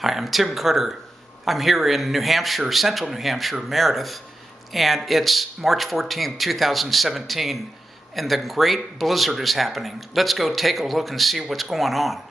Hi, I'm Tim Carter. I'm here in New Hampshire, central New Hampshire, Meredith, and it's March 14th, 2017, and the great blizzard is happening. Let's go take a look and see what's going on.